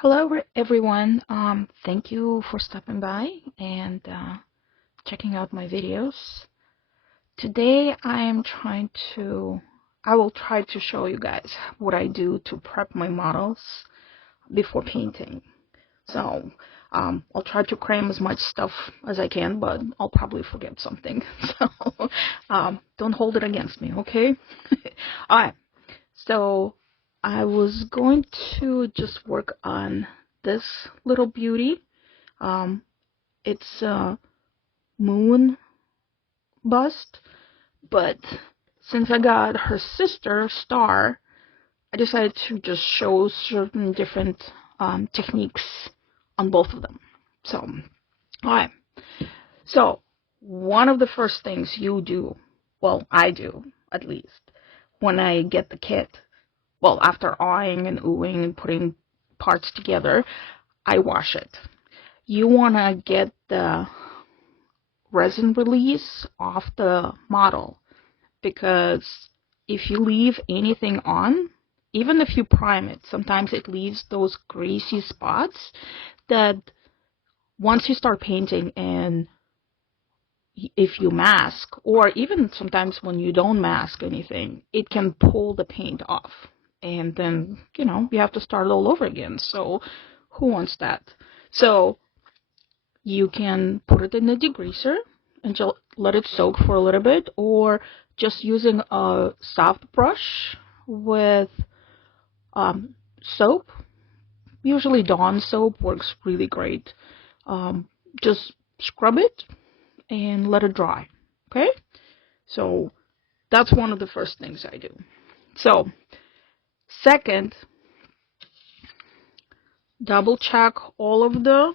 Hello, everyone. Thank you for stopping by and checking out my videos. Today, I will try to show you guys what I do to prep my models before painting. So, I'll try to cram as much stuff as I can, but I'll probably forget something. So, don't hold it against me, okay? All right. So I was going to just work on this little beauty. Um, it's a moon bust, but since I got her sister, Star, I decided to just show certain different techniques on both of them. So, alright. So, one of the first things you do, well, I do at least, when I get the kit, well, after awing and oohing and putting parts together, I wash it. You want to get the resin release off the model, because if you leave anything on, even if you prime it, sometimes it leaves those greasy spots that once you start painting, and if you mask, or even sometimes when you don't mask anything, it can pull the paint off. And then, you have to start all over again. So who wants that? So you can put it in the degreaser and just let it soak for a little bit, or just using a soft brush with soap. Usually Dawn soap works really great. Just scrub it and let it dry. Okay? So that's one of the first things I do. So, second, double check all of the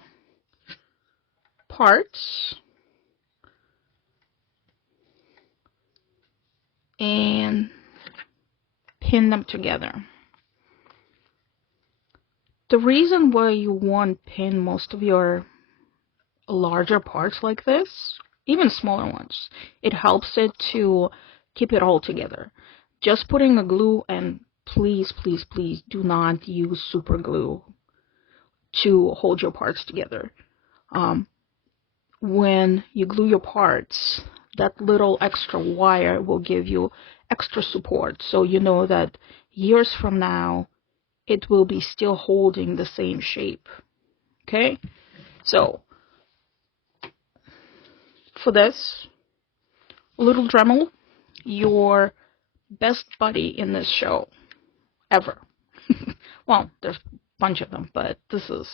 parts and pin them together. The reason why you want to pin most of your larger parts like this, even smaller ones, it helps it to keep it all together. Just putting a glue, and please, please, please do not use super glue to hold your parts together. When you glue your parts, that little extra wire will give you extra support, so you know that years from now it will be still holding the same shape. Okay? So for this, little Dremel, your best buddy in this show ever. Well, there's a bunch of them, but this is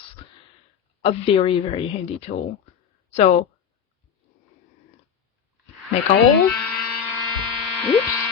a very, very handy tool. So make a hole. Oops.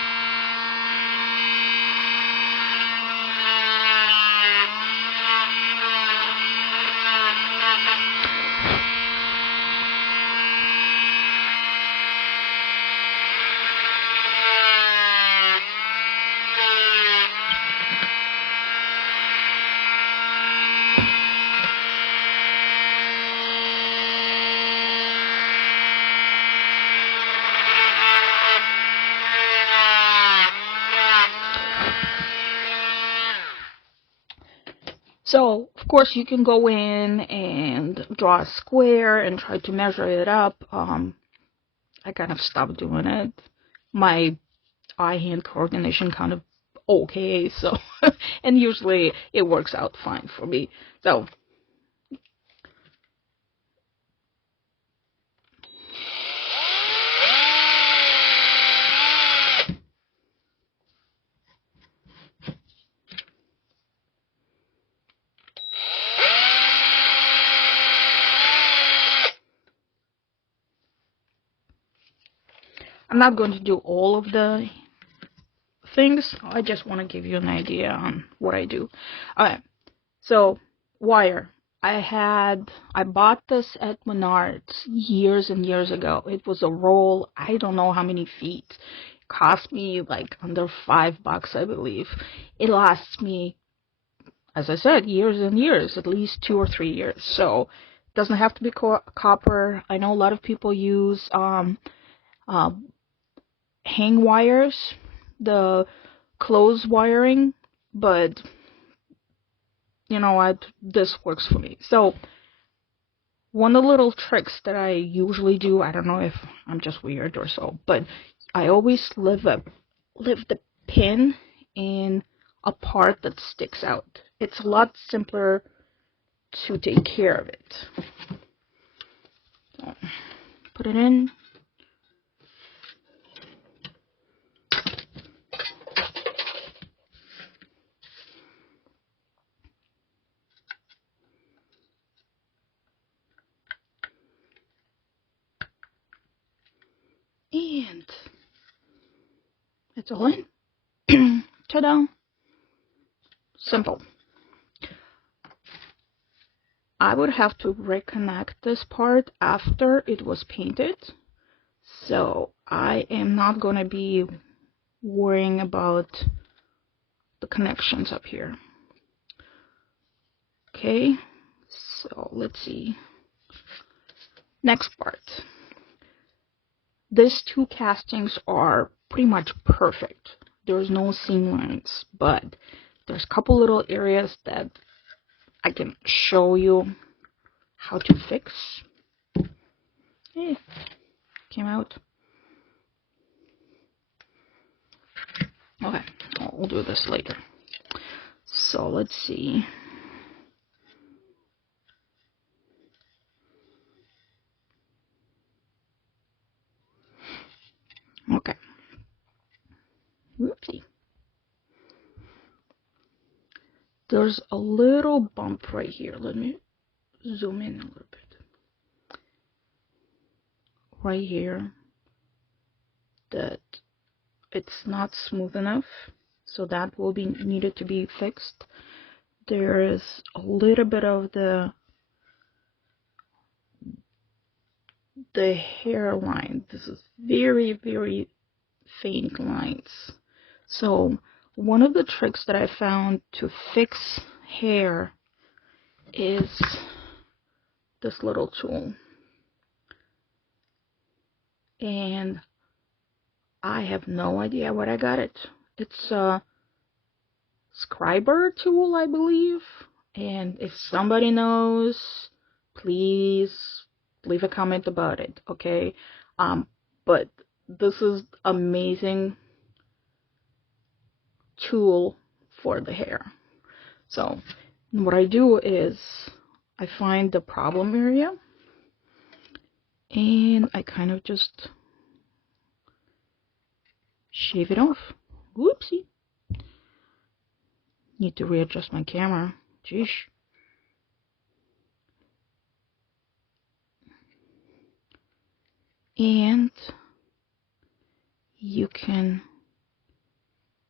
So, of course, you can go in and draw a square and try to measure it up. I kind of stopped doing it. My eye-hand coordination kind of okay, so, and usually it works out fine for me. So, I'm not going to do all of the things. I just want to give you an idea on what I do. Alright, so wire. I bought this at Menards years and years ago. It was a roll, I don't know how many feet. It cost me like under $5, I believe. It lasts me, as I said, years and years, at least 2 or 3 years. So it doesn't have to be copper. I know a lot of people use hang wires, the clothes wiring, but you know what, this works for me. So one of the little tricks that I usually do, I don't know if I'm just weird or so, but I always leave the pin in a part that sticks out. It's a lot simpler to take care of it. So, put it in. And it's all in. Ta-da! Simple. I would have to reconnect this part after it was painted, so I am not going to be worrying about the connections up here. Okay, so let's see. Next part. These two castings are pretty much perfect. There's no seam lines, but there's a couple little areas that I can show you how to fix. Came out. Okay, we'll do this later. So let's see. Okay. Whoopsie. There's a little bump right here. Let me zoom in a little bit. Right here. That it's not smooth enough. So that will be needed to be fixed. There is a little bit of the hairline. This is very, very faint lines. So one of the tricks that I found to fix hair is this little tool. And I have no idea where I got it. It's a Scriber tool, I believe. And if somebody knows, please leave a comment about it, okay? But this is amazing tool for the hair. So what I do is I find the problem area and I kind of just shave it off. Whoopsie. Need to readjust my camera. Jeez. And you can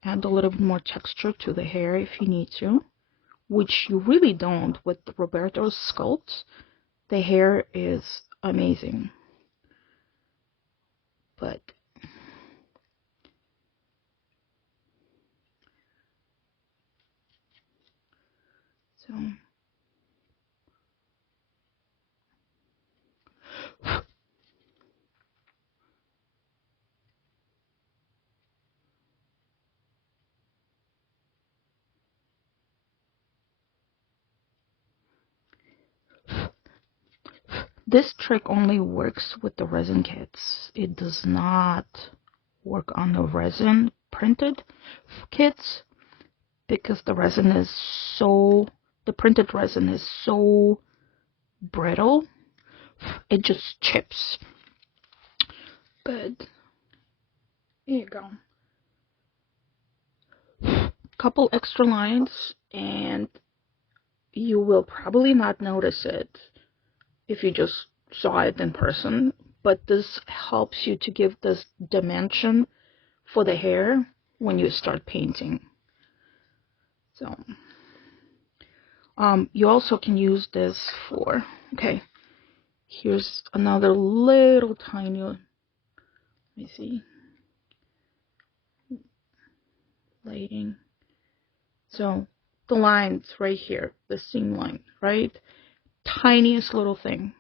add a little bit more texture to the hair if you need to, which you really don't with Roberto's sculpt. The hair is amazing. But so this trick only works with the resin kits. It does not work on the resin printed kits because the printed resin is so brittle, it just chips. But here you go. Couple extra lines and you will probably not notice it if you just saw it in person, but this helps you to give this dimension for the hair when you start painting. So you also can use this for, okay, here's another little tiny, let me see, lighting. So the lines right here, the seam line, right? Tiniest little thing.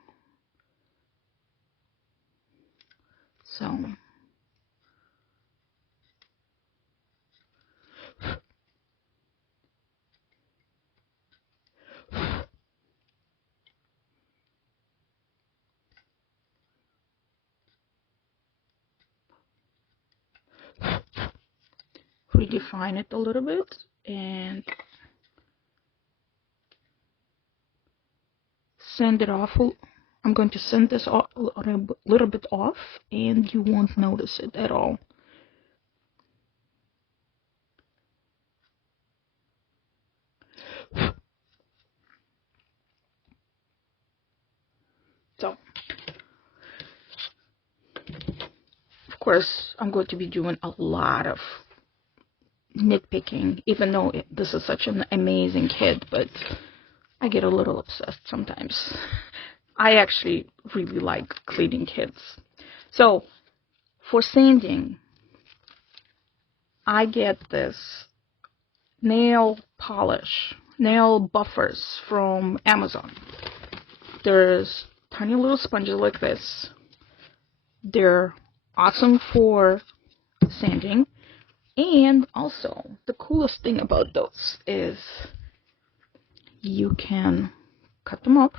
So redefine it a little bit and sand it off. I'm going to sand this off, a little bit off, and you won't notice it at all. So, of course, I'm going to be doing a lot of nitpicking, even though this is such an amazing kit, but I get a little obsessed sometimes. I actually really like cleaning kits. So, for sanding, I get this nail polish, nail buffers from Amazon. There's tiny little sponges like this. They're awesome for sanding. And also, the coolest thing about those is you can cut them up.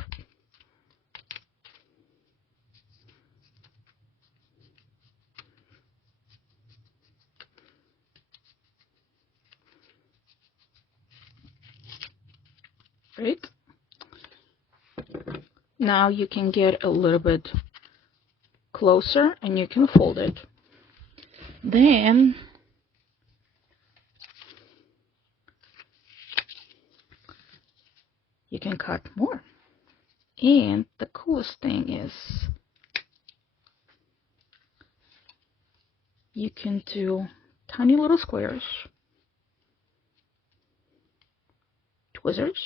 Right? Now you can get a little bit closer and you can fold it. Then you can cut more. And the coolest thing is you can do tiny little squares, tweezers,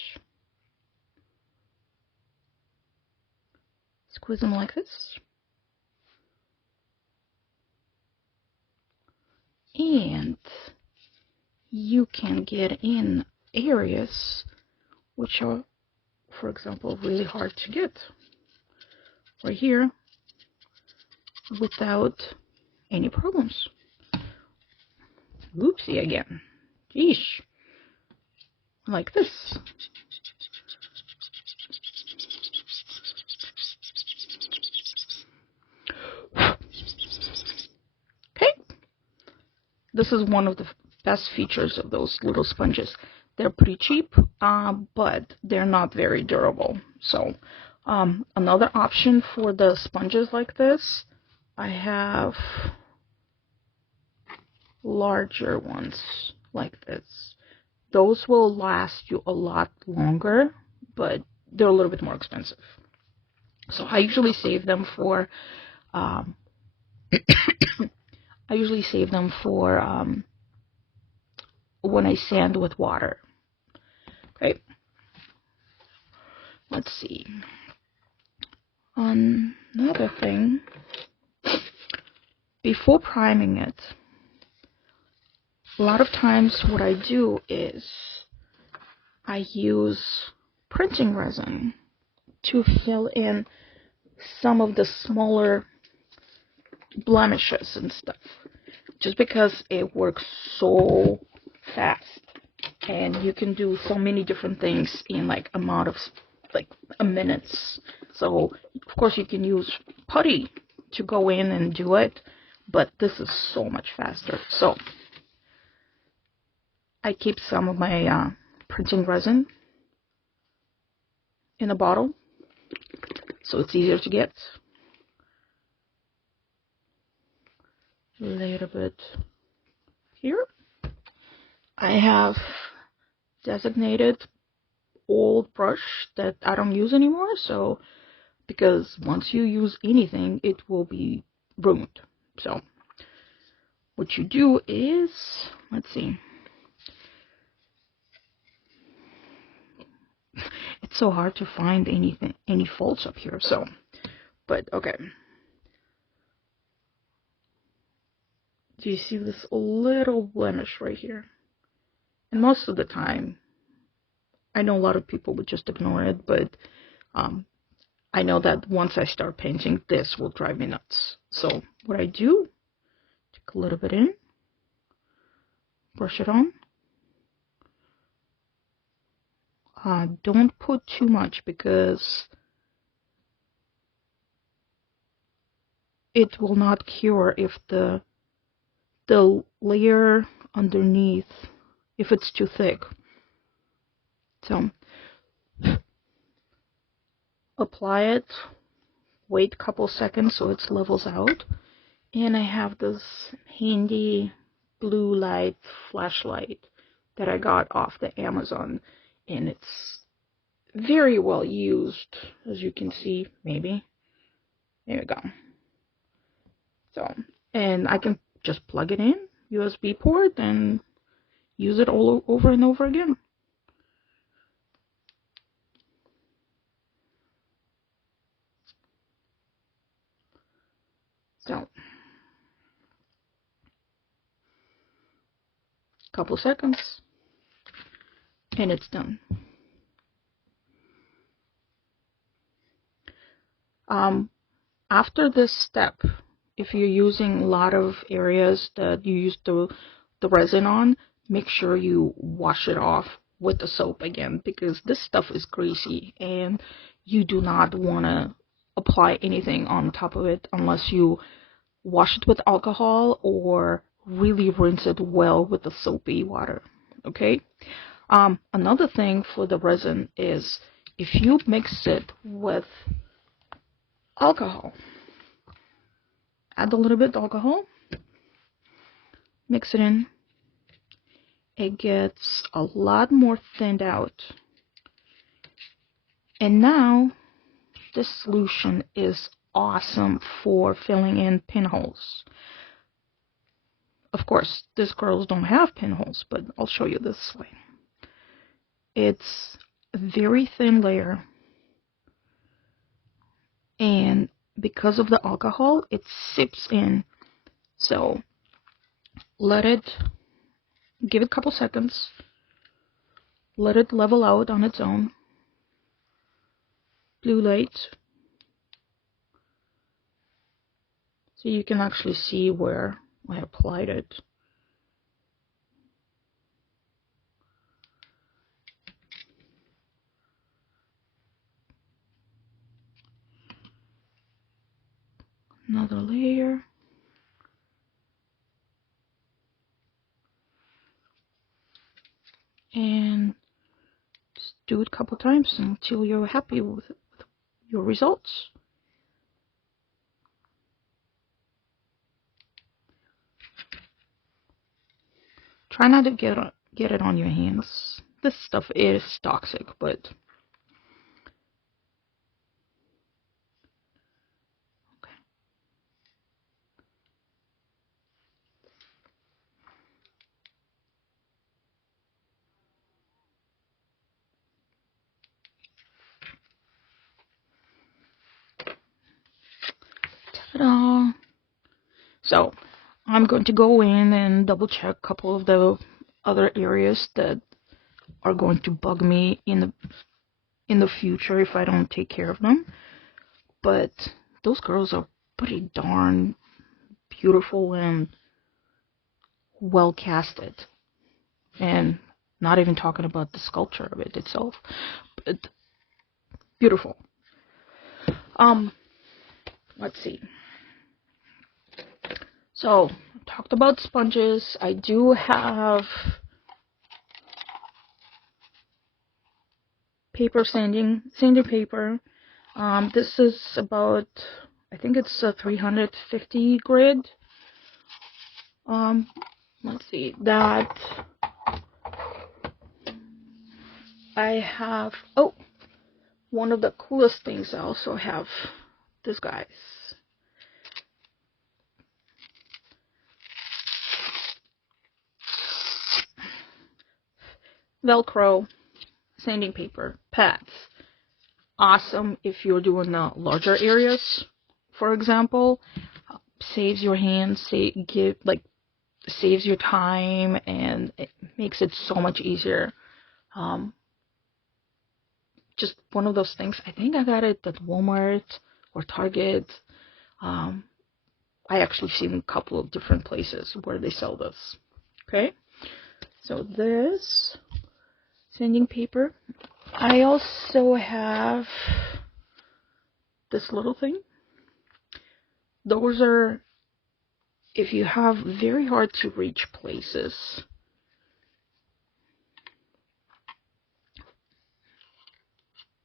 squeeze them like this, and you can get in areas which are, for example, really hard to get right here without any problems. Oopsie again. Geesh. Like this. Okay. This is one of the best features of those little sponges. They're pretty cheap, but they're not very durable. So another option for the sponges like this, I have larger ones like this. Those will last you a lot longer, but they're a little bit more expensive. So I usually save them for when I sand with water. Okay. Let's see. Another thing, before priming it, a lot of times what I do is I use printing resin to fill in some of the smaller blemishes and stuff, just because it works so fast and you can do so many different things in like amount of like a minutes. So of course you can use putty to go in and do it, but this is so much faster. So I keep some of my printing resin in a bottle so it's easier to get. A little bit here. I have designated old brush that I don't use anymore, so because once you use anything it will be ruined. So what you do is, let's see, it's so hard to find any faults up here, so but okay. Do you see this little blemish right here? And most of the time, I know a lot of people would just ignore it, but I know that once I start painting, this will drive me nuts. So what I do, take a little bit in, brush it on. Don't put too much because it will not cure if the layer underneath if it's too thick. So apply it, wait a couple seconds so it levels out, and I have this handy blue light flashlight that I got off the Amazon, and it's very well used, as you can see. Maybe there we go. So, and I can just plug it in USB port and use it all over and over again. So, couple seconds, and it's done. After this step, if you're using a lot of areas that you used the resin on, make sure you wash it off with the soap again, because this stuff is greasy and you do not want to apply anything on top of it unless you wash it with alcohol or really rinse it well with the soapy water. Okay. Another thing for the resin is if you mix it with alcohol, add a little bit of alcohol, mix it in, it gets a lot more thinned out. And now this solution is awesome for filling in pinholes. Of course, these girls don't have pinholes, but I'll show you this way. It's a very thin layer, and because of the alcohol, it seeps in. So let it, give it a couple seconds, let it level out on its own. Blue light, so you can actually see where I applied it. Another layer. And just do it a couple times until you're happy with your results. Try not to get it on your hands. This stuff is toxic, but okay. Ta-da! So I'm going to go in and double check a couple of the other areas that are going to bug me in the future if I don't take care of them. But those girls are pretty darn beautiful and well casted, and not even talking about the sculpture of it itself, but beautiful. Let's see. So talked about sponges. I do have paper sanding paper. This is about, I think it's a 350 grit. Let's see, that I have, oh, one of the coolest things, I also have this, guys. Velcro sanding paper pads. Awesome if you're doing larger areas, for example. Saves your hands, saves your time, and it makes it so much easier. Just one of those things. I think I got it at Walmart or Target. I actually seen a couple of different places where they sell this. Okay, so this sanding paper. I also have this little thing. Those are if you have very hard to reach places,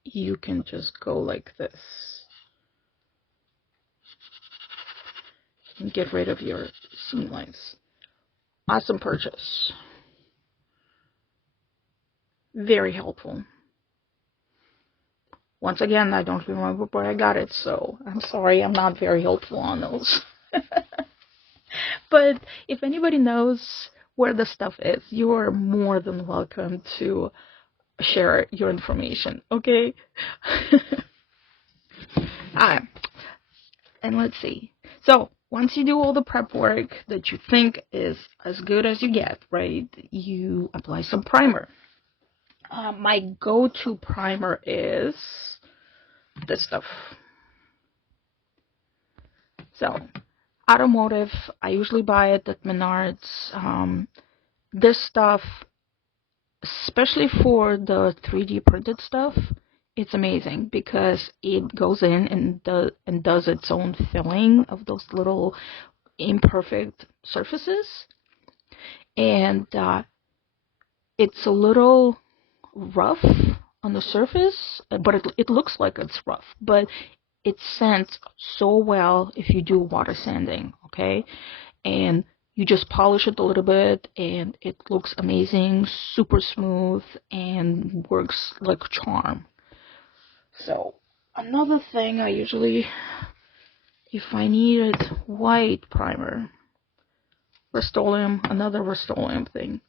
you can just go like this and get rid of your seam lines. Awesome purchase. Very helpful. Once again, I don't remember where I got it, so I'm sorry I'm not very helpful on those. But if anybody knows where the stuff is, you're more than welcome to share your information, okay? Alright, and let's see. So, once you do all the prep work that you think is as good as you get, right, you apply some primer. My go-to primer is this stuff. So, automotive, I usually buy it at Menards. This stuff, especially for the 3D printed stuff, it's amazing because it goes in and does its own filling of those little imperfect surfaces, and it's a little rough on the surface, but it looks like it's rough, but it sands so well if you do water sanding, okay? And you just polish it a little bit and it looks amazing, super smooth, and works like a charm. So another thing I usually, if I needed white primer, Rust-Oleum, another Rust-Oleum thing.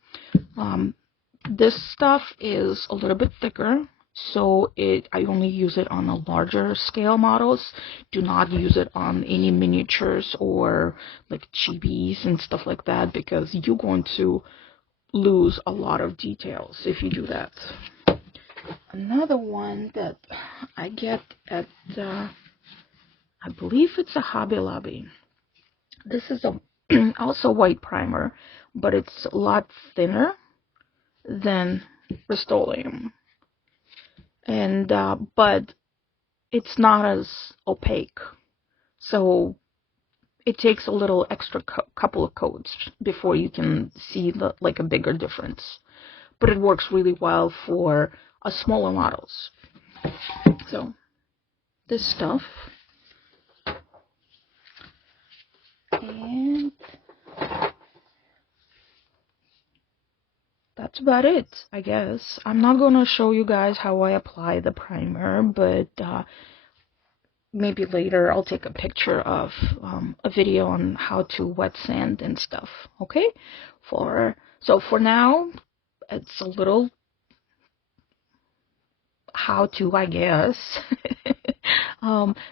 This stuff is a little bit thicker, so I only use it on the larger scale models. Do not use it on any miniatures or like chibis and stuff like that, because you're going to lose a lot of details if you do that. Another one that I get at, I believe it's a Hobby Lobby. This is a also white primer, but it's a lot thinner than Rust-Oleum, and but it's not as opaque, so it takes a little extra couple of coats before you can see like a bigger difference, but it works really well for smaller models. So this stuff, and that's about it, I guess. I'm not gonna show you guys how I apply the primer, but maybe later I'll take a picture of a video on how to wet sand and stuff, okay? So for now, it's a little how to, I guess.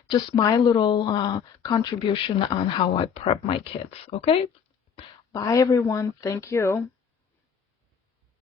Just my little contribution on how I prep my kits, okay? Bye everyone, thank you.